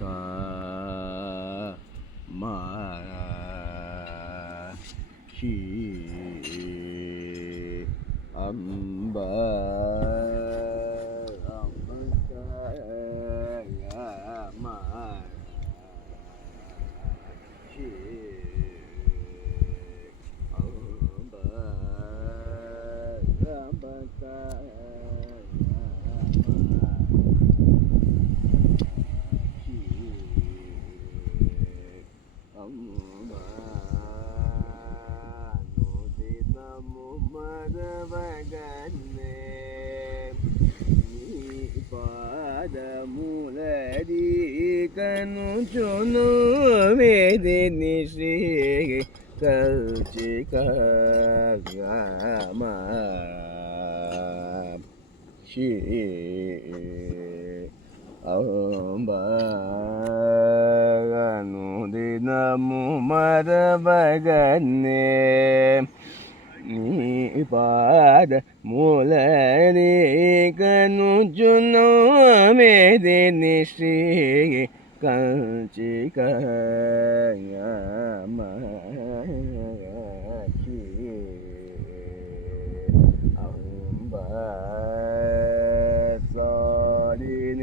ka ma chi amba amba ma chi amba amba Kanu chunu vedini shri kalchika gama shi amba anu dinamu madavagane ni pada mulani kanu chunu vedini shri kalchika gama shi amba sa re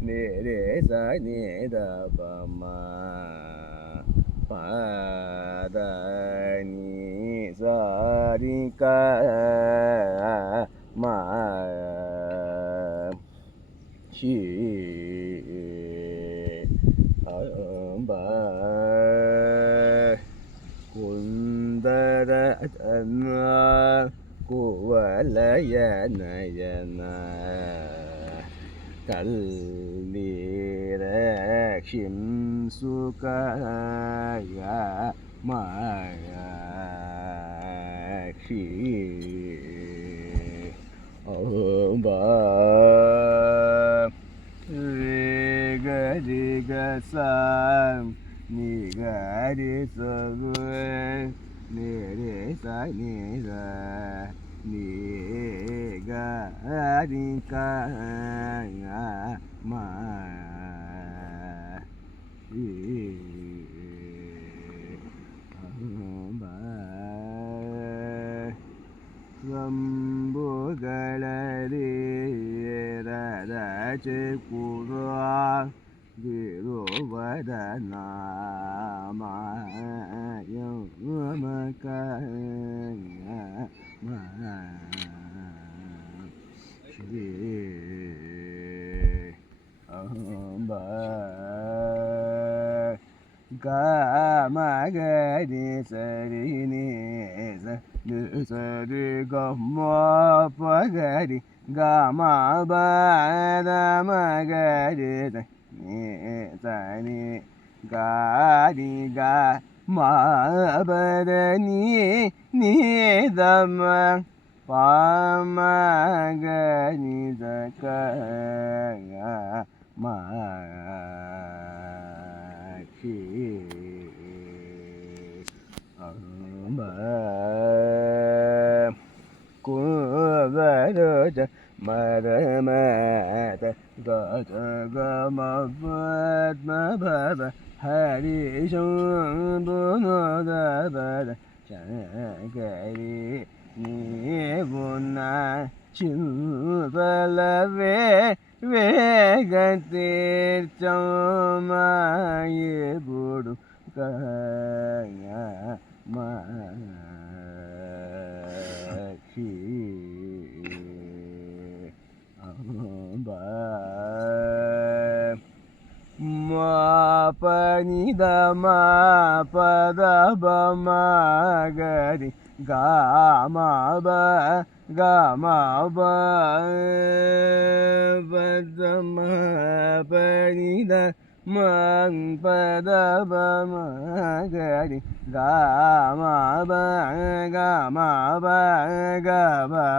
ni re sa ni da pa ma pa da ni sa ri ka ma shi amba kundara dana kuvalayana kallirashim sukaya mayashi amba riga riga sam ni ga ri sa ni re sa ni ra ni ga ri ka ma shi amba Sambhugalari Radhache Kura Viruvadana Maya Makaya Shri Amba Gama Gadi Sari Nisa Sari Gama Pagadi Gama Bada Magadi Nisani Gadi Ga Ma Badani Nidama Pama Gadi Zakaya Ma amba kuvaroja maramata gata gama padma baba hari shambhuno dabada shankari nivuna chupalave vegatir chamaye budu kaya mashi amba ma pani da ma pada ba ma gari ga ma ba pada ma pani da mang pada ba ma gari ga ma ba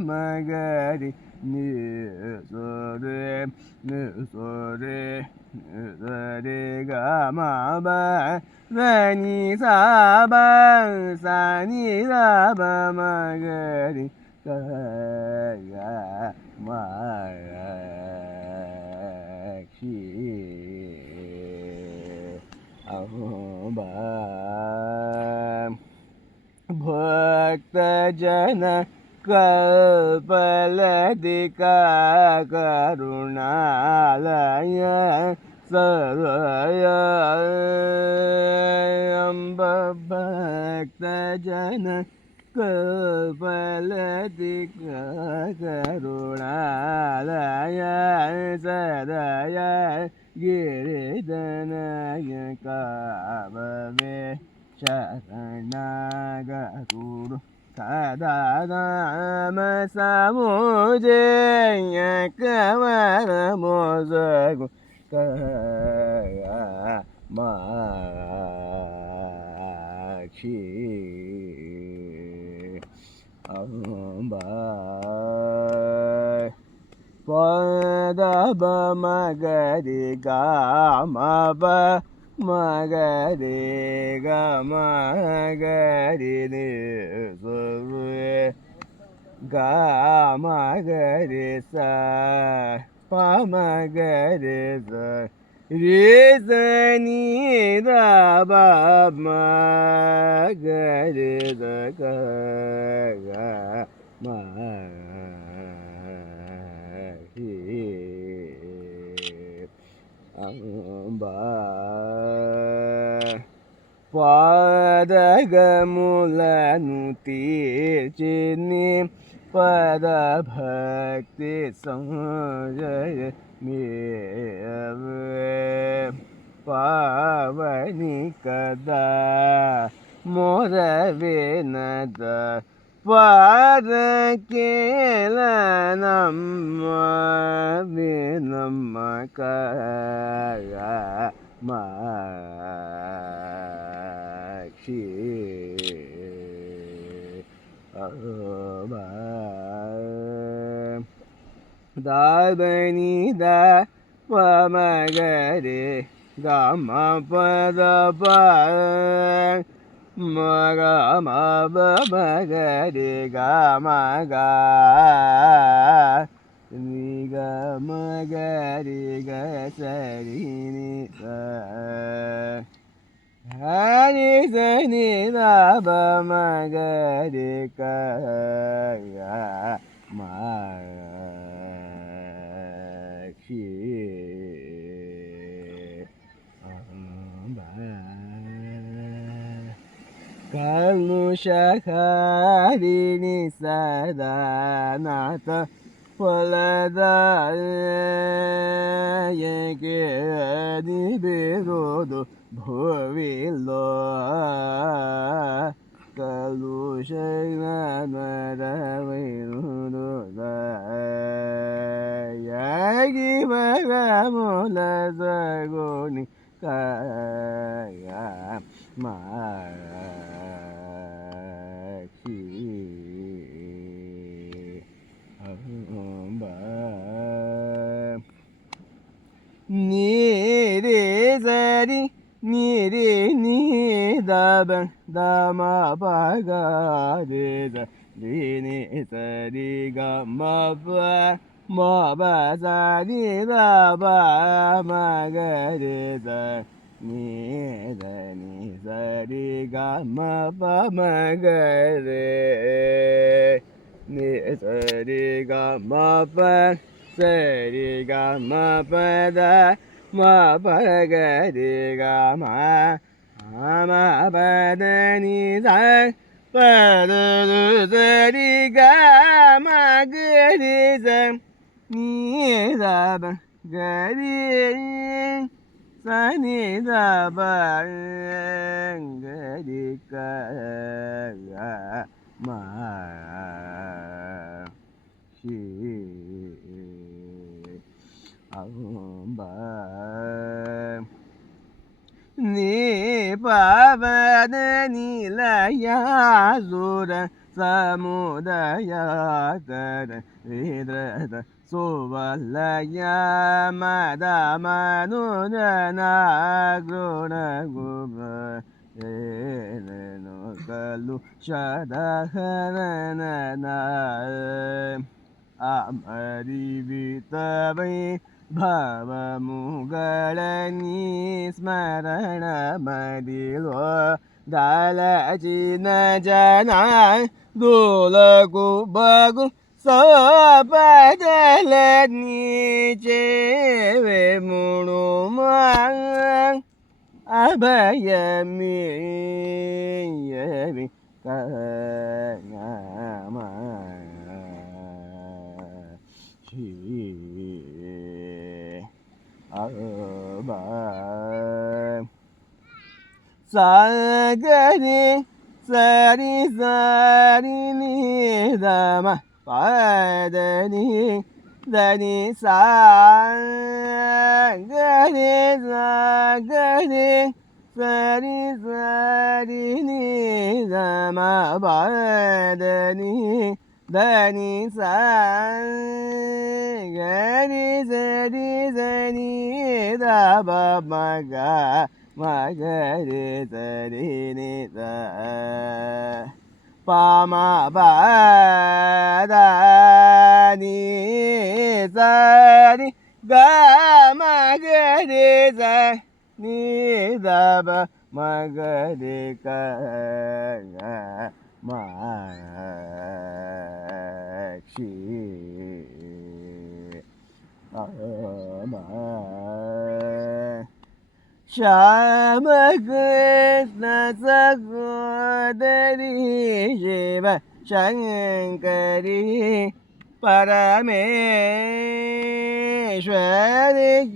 ma gari ni so re re ga ma ba ni sa ni sa ba ma gari ga ma shi भक्तजन कल्पलतिका करुणालय सदय अम्ब भक्तजन कल्पलतिका करुणालय सदय गिरिधनयका भवे शरणागतुरु सदा नाम समुजय कमर मोजगु माक्षी अम्बा पदब मगरि गामब मगरि गमगरि गमगरि स पमगरि स रे सनि दब मगरि स ग म अम्बा पादगमुलनु तीर्चिनि पदभक्ति संजय मेवे पावनि कदा मोरवेनद पाद केलनम विनम माक्षी दाबनी दा पमगरे गम पद मगा मगरे गमगा नि गमगरे गसरिनि हरि सनि दब मगरे माक्षी कलुषकारिणि सदा नाथ फलदायके निविरोध भुविलो कलुषनरवैरुदयागि भगमुल सगुनि कया माक्षी निरे सरि निरे नि दब दम पगरे नि सरि गम म सरि दब मगरे नि सरि गम मगरे नि सरि गम सरि गम पद म पगरे गम पद नि पद सरि गम गरि नि दब गरि सनि दब गरि माक्षी अम्बा नि पवन निलयासुर समुदय कर विद्रत सुवलय मद मनुजना गुण गुभ कलु शदहरन अमरि वितवै ಭಾವಮುಗಳನಿ ಸ್ಮರಣ ಮದಿಲೋ ದಾಲಚಿನ ಜನ ದೂಲಗು ಬಗು ಸಪದಲ ನೀಚೇವೆ ಮುಳುಮ ಅಭಯಮಿ ಕನಮ ಸಾಗರಿ ಸರಿ ಸರಿ ನಿಧಮ ಪದನಿ ಧನಿ ಸಾಗರಿ ಸಾಗರಿ ಸರಿ ಸರಿ ನಿಧಮ ಪದನಿ ಧನಿ ಸಾಗರಿ ಸರಿ ಸರಿ ದಬ ಮಗ ಮಗರಿ ಸರಿ ನಿದ ಪಾಮ ಬಾದಾನಿ ಸರಿ ಗ ಮಗರಿ ಸ ನಿದಬ ಮಗರಿ ಕ ಮಾಕ್ಷಿ श्याम कृष्ण सहोदरी शिव शंकरी परमेश्वरी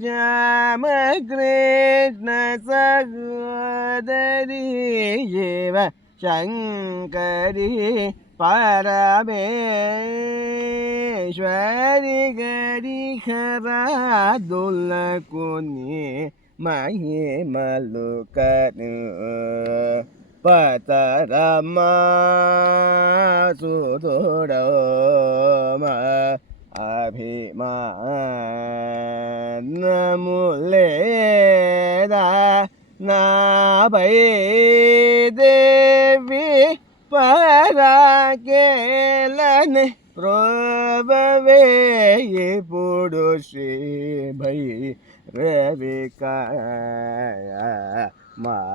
श्याम कृष्ण सहोदरी शिव शंकरी परमेश्वरी गरी खरा दुलकुनी मही मलुकनु पतरमा सुदुरम अभिमान मुलेदा नाभै देवी पराकेलन प्रभवे पुरुषी भई रविका माक्षी